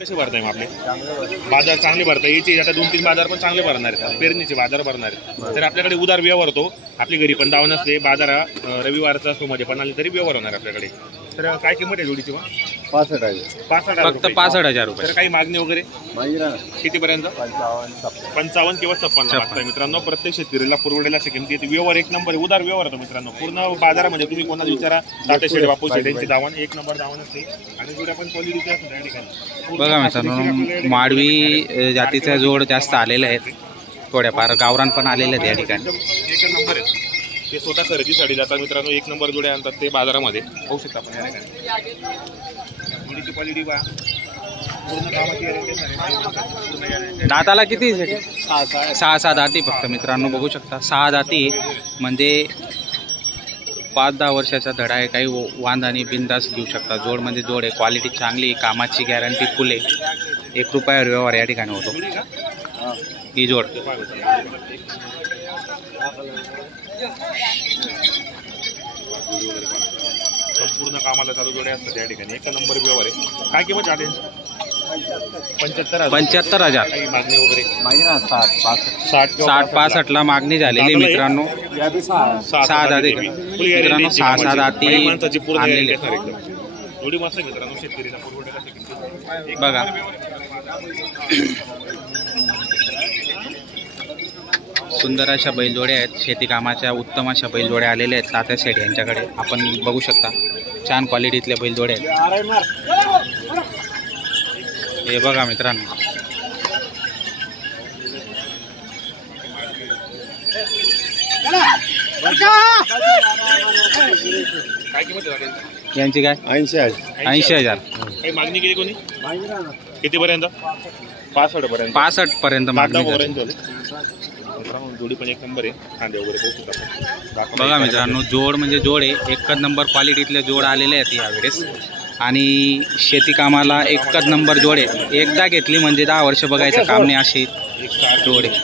कसे भरताय मग आपले बाजार चांगले भरताय याचे आता 2-3 बाजार पण चांगले भरणार आहेत पेरणीचे बाजार भरणार आहेत तर आपल्याकडे उदार व्यवहार होतो आपली घरी पण दावा नसते बाजार रविवारचा असतो मध्ये पण आले तरी व्यवहार होणार आपल्याकडे तर काय किंमत आहे जोडीची मग 65,000 फक्त 65,000 रुपये तर काही मागणी वगैरे कितीपर्यंत 55 किंवा 56 लागतं मित्रांनो प्रत्येक शेतकरीला पुरवडेल अशा किमती व्यवहार एक नंबर उदार व्यवहार होतो मित्रांनो पूर्ण बाजारामध्ये तुम्ही कोणाला विचारा ताटे शेड बापू शेड यांची दावण एक नंबर दावण असते आणि जोड्या पण क्वालिटीची असते त्या ठिकाणी बघा मित्रांनो माडवी जातीचा जोड जास्त आलेले आहेत थोड्याफार गावरान पण आलेले आहेत या ठिकाणी एक नंबर आहे ते स्वतः खरेदीसाठी जातात मित्रांनो एक नंबर जोड्या आणतात ते बाजारामध्ये होऊ शकता आपण या ठिकाणी जोडीची क्वालिटी बा पूर्ण कामाची दाताला किती 6 दाती फक्त मित्रांनो बघू शकता 6 दाती म्हणजे 5-10 वर्षाचा धडा आहे काही वांधानी बिंदास घेऊ शकता जोड म्हणजे जोड आहे क्वालिटी चांगली कामाची गॅरंटी फुल आहे 1 रुपयावर व्यवहार या ठिकाणी होतो ही जोड संपूर्ण कामाला चालू जोडे असतात या ठिकाणी एक नंबर व्यवहार आहे काय किंमत आहे 75,000 मागणी वगैरे 60-65 ला मागणी झालेली मित्रांनो 6 दाती मित्रांनो 6 दाती आणलेले जोडी मस्त मित्रांनो शेतकरीला पुरवठ्याला बघा सुंदर अशा बैलजोड्या आहेत शेती कामाच्या उत्तम अशा बैलजोड्या आलेल्या आहेत तात्या शेठ यांच्याकडे आपण बघू शकता छान क्वालिटीतल्या बैलजोड्या आहेत हे बघा मित्रांनो यांची काय 80,000 काही मागणी केली कोणी कितीपर्यंत 65 पर्यंत मागणी जोडी पण एक नंबर आहे कांदे वगैरे बघू शकता बघा मित्रांनो जोड म्हणजे जोड आहे एकच नंबर क्वालिटीतले जोड आलेले आहेत यावेळेस आणि शेती कामाला एकच नंबर जोड आहे एकदा घेतली म्हणजे 10 वर्ष बघायचं काम नाही अशी जोड आहे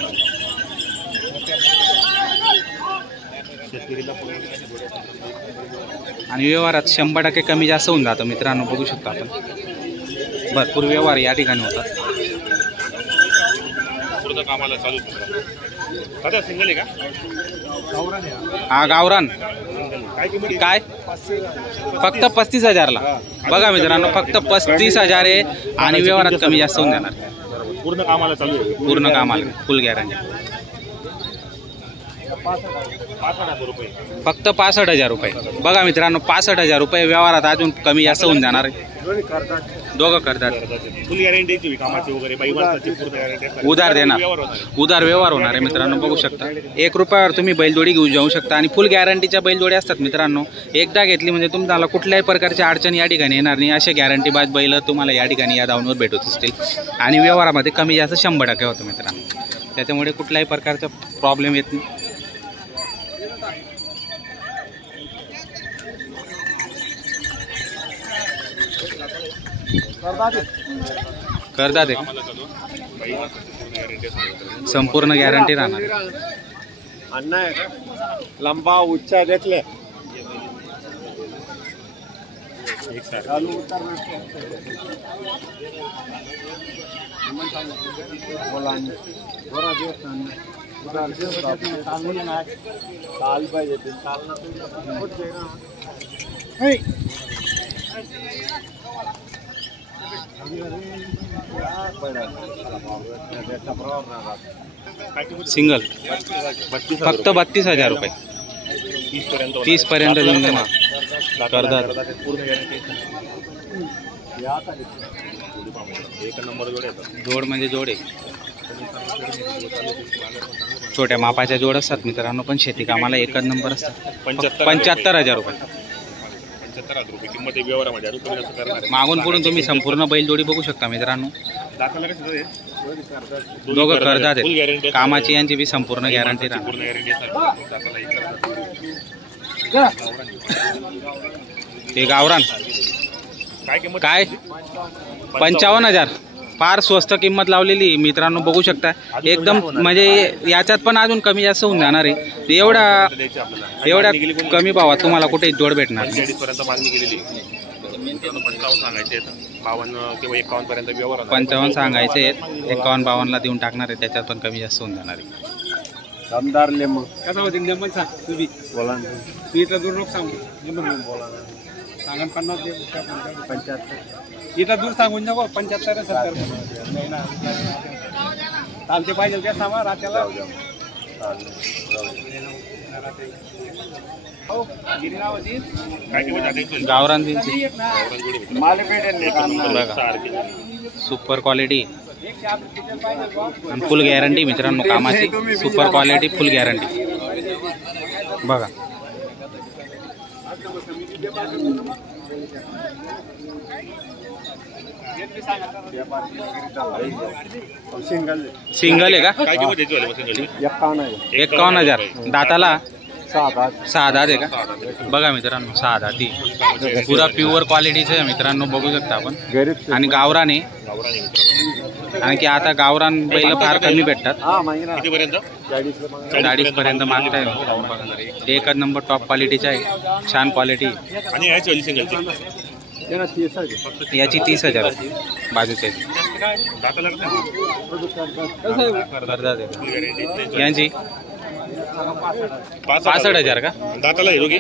आणि व्यवहारात 100% कमी जास्त होऊन जातं मित्रांनो बघू शकता आपण भरपूर व्यवहार या ठिकाणी होतात पूर्ण कामाला चालू आता सिंगल आहे का हा गावरान काय फक्त 35,000 ला बघा मित्रांनो फक्त 35,000 आहे आणि व्यवहारात कमी जास्त होऊन जाणार पूर्ण कामाला चालू आहे पूर्ण कामाला फुल गॅरंटी फक्त 65,000 रुपये बघा मित्रांनो 65,000 रुपये व्यवहारात अजून कमी जास्त होऊन जाणार आहे दोघं करतात फुल गॅरंटी कामाची वगैरे पूर्ण गॅरंटी उधार देणार उधार व्यवहार होणार आहे मित्रांनो बघू शकता 1 रुपयावर तुम्ही बैलजोडी घेऊन जाऊ शकता आणि फुल गॅरंटीच्या बैलजोडी असतात मित्रांनो एकदा घेतली म्हणजे तुम्हाला कुठल्याही प्रकारची अडचण या ठिकाणी येणार नाही असे गॅरंटीबाज बैल तुम्हाला या ठिकाणी या दावणीवर भेटत असतील आणि व्यवहारामध्ये कमी जास्त 100% होतं मित्रांनो त्याच्यामुळे कुठल्याही प्रकारचा प्रॉब्लेम येत नाही करतात संपूर्ण गॅरंटी राहणार अन्ना लंबा उच्चा देखले सिंगल फक्त 32,000 रुपये 30 पर्यंत देऊन देणार करतात जोड म्हणजे जोड आहे छोट्या मापाच्या जोड असतात मित्रांनो पण शेती कामाला एकच नंबर असतात 75,000 रुपये किंमत व्यवहारामध्ये मागून पुढून तुम्ही संपूर्ण बैलजोडी बघू शकता मित्रांनो दोघं करतात कामाची यांची बी संपूर्ण गॅरंटी ते गावरान काय 55,000 फार स्वस्त किंमत लावलेली मित्रांनो बघू शकता एकदम म्हणजे याच्यात पण अजून कमी जास्त होऊन जाणार आहे एवढ्या कमी भावात तुम्हाला कुठे जोड भेटणार मित्रांनो 55 सांगायचे आहेत, 52 किंवा 51 पर्यंत व्यवहार होणार. 55 सांगायचे आहेत, 51-52ला देऊन टाकणार आहे, त्याच्यात पण कमी जास्त होऊन जाणार आहे. दमदार लेमन कसा होते नेमन सांग तुम्ही बोला ना. तू इथं दूर नको सांगू नेमन बोला ना. सांगा 50 दे 75 इथं दूर सांगून नको 75 70 नाही ना चालते पाहिजे ते सांगा रात्याला हो गिरीरावजी काय किंमत आहे? गावरान दिनची माल भेटेल सुपर क्वालिटी आणि फुल गॅरंटी मित्रांनो कामाची. सुपर क्वालिटी फुल गॅरंटी बघा. सिंगल आहे का? काय किंमत याची वाली सिंगलची? 51,000. दाताला 6 दात आहे का? बघा मित्रांनो 6 दाती पुरा प्युअर क्वालिटीचं आहे मित्रांनो, बघू शकता आपण. गरीब आणि गावरान आहे, गावरान आहे मित्रांनो. आणि की आता गावरान बैल फार कमी भेटतात. हा मागिना कितीपर्यंत? 40 पर्यंत मागताय मित्रांनो. एकच नंबर टॉप क्वालिटीचा आहे, छान क्वालिटी. आणि याची वाली सिंगलची त्याला 30 आहे. याची 30,000 बाजूचे दाताला करतात गॅरंटी यांची 65,000 का? दाताला आहे दोघी?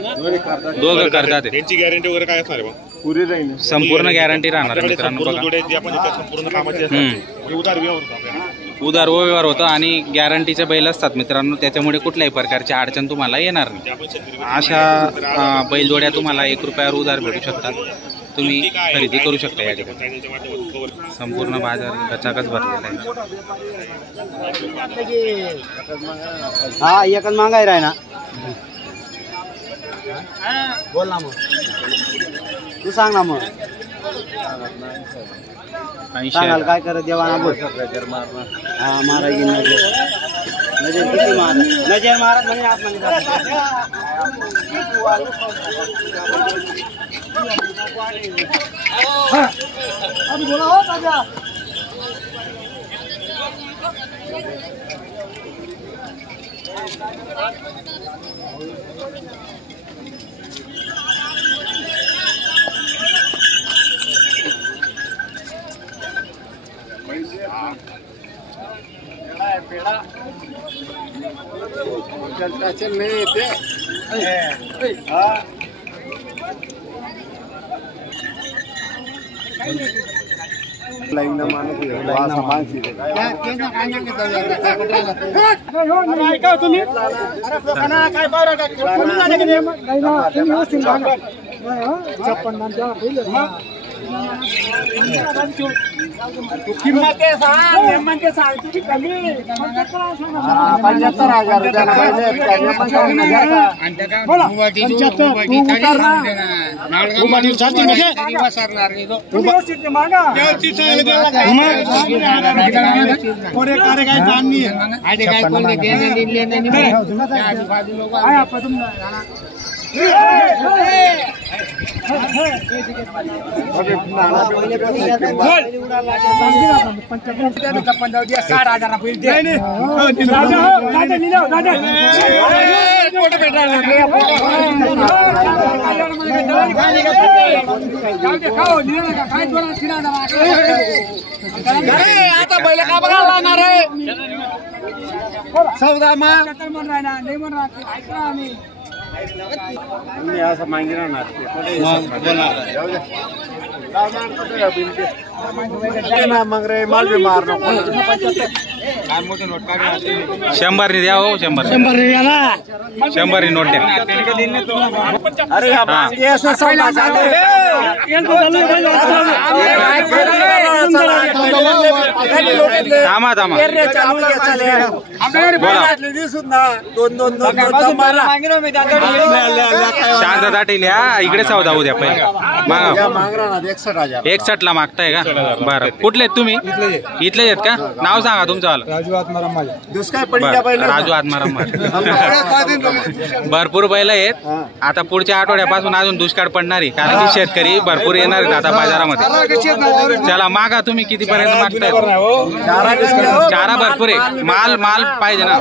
दोघं करतात. त्यांची गॅरंटी वगैरे काय असणार आहे मग? पुरी राहील. संपूर्ण गॅरंटी राहणार आहे मित्रांनो. संपूर्ण बघा जोडे जे आपण देतो संपूर्ण कामाचे असतात. म्हणजे उधार व्यवहार होतो आपल्याला. उधार व्यवहार होतो आणि गॅरंटीचे बैल असतात मित्रांनो, त्याच्यामुळे कुठल्याही प्रकारची अडचण तुम्हाला येणार नाही. जे आपण शेतकरी अशा बैलजोड्या तुम्हाला 1 रुपयावर उधार भेटू शकतात, तुम्ही खरेदी करू शकता या ठिकाणी. चॅनलच्या माध्यमातून cover. संपूर्ण बाजार गचागच भरलेला आहे. हा एकच मागाय राय ना. बोल ना मग, तू सांग ना मग. 80,000. सांगाल काय करत देवाना बोल. हा मारा की नजर नजर किती मार नजर मारत म्हणजे आपण बोला हो दादा. चल नाही येते. लाईन माणूस ऐका तुम्ही काय पावरा का कमी झाले की नाही? 56 किंमत सांग सांग तुझी कमी 75,000 बोला. आता पहिले का बघायला लागणार आहे 14 नाही मी असं मागितलं ना मग रे माल बी मार नको. 100 द्या हो. 100 नोट द्या. अरे थांबा थांबा शांत दाटील्या इकडे सौदा होऊ द्या पहिले. 61 ला मागताय का? बरं कुठले तुम्ही? इथले आहेत का? नाव सांगा तुमचं. राजू आत्माराम. राजू आत्माराम. भरपूर बैल आहेत. आता पुढच्या आठवड्यापासून अजून दुष्काळ पडणार आहे, कारण की शेतकरी भरपूर येणार आहेत आता बाजारामध्ये. चला मागा तुम्ही कितीपर्यंत मागताय? चारा भरपूर आहे. माल माल पाहिजे ना.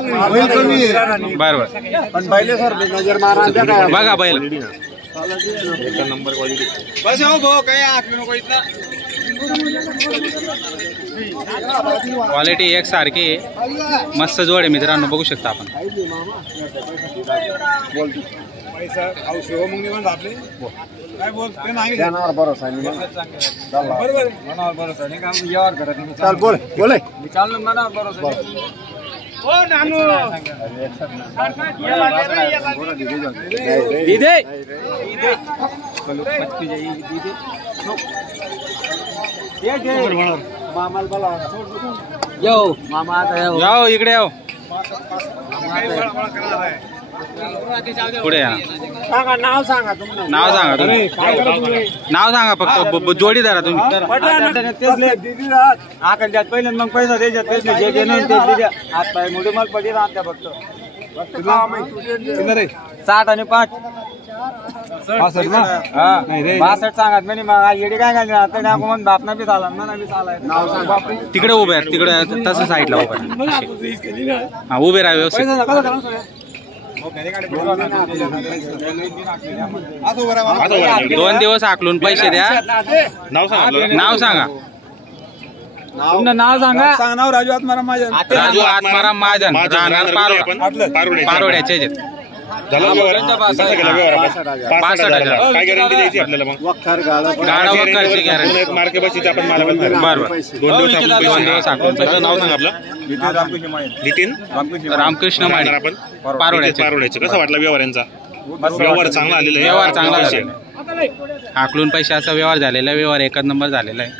बरोबर बघा बैल एक नंबर क्वालिटी. बस हो भाऊ काही आठवण नको इथं. क्वालिटी एक सारखी आहे. मस्त जोड आहे मित्रांनो, बघू शकता आपण. पैसा औषध हो मग निवांत आपले काय बोल ते नाही जनावर भरोसा नाही मग. बरोबर आहे. मनावर भरोसा नाही का व्यवहार करत नाही. चल बोल बोले मी चाललो मनावर भरोसा नाही. दीदे मामाला बोला यो मामा आता यो. याव इकडे याव, पुढे या. सांगा नाव सांगा तुमचं नाव सांगा तुम्ही. नाव सांगा फक्त. जोडी धरा तुम्ही. दीदी राहत आकल द्यात पहिले मग पैसा द्यायच्यात पैसे जे जे नाही ते द्या. हात पाय मोठे माल पडे राहत्या फक्त. तुझे 60 आणि 5 62 ना. हा 62 सांगत म्हणे मग येडी काय घालली आता टाकू मग बापना बी चाला ना बी चालाय. नाव सांगा तिकडे उभे आहेत, तिकडे तसं साईडला उभे आहे. हा उभे राहा व्यवस्थित. आता वर. 2 दिवस आकलून पैसे द्या. नाव सांगा आपलं. नाव सांगा. तुमचं नाव सांगा. सांग नाव राजू आत्माराम माझ्या. राजू आत्माराम महाजन, राहणार पारोड्याचे. पारोड्याचे आहेत. झाला व्यवहार. कसा केला व्यवहार आपण? 65,000. काय गॅरंटी द्यायची आपल्याला मग? वखर गाळा गाडा वखरची गॅरंटी. मार्के बसीचे आपण मला बंद करू. बरं बरं. 2 दिवस आकलून पैसे. नाव सांगा आपलं. नितीन रामकृष्ण माळी, राहणार आपण पारोड्याचे. पारोड्याचे. कसा वाटला व्यवहार यांचा? व्यवहार चांगला आलेला आहे. व्यवहार चांगला झालेला आहे. आकलून पैशाचा व्यवहार झालेला आहे. व्यवहार एकच नंबर झालेला आहे.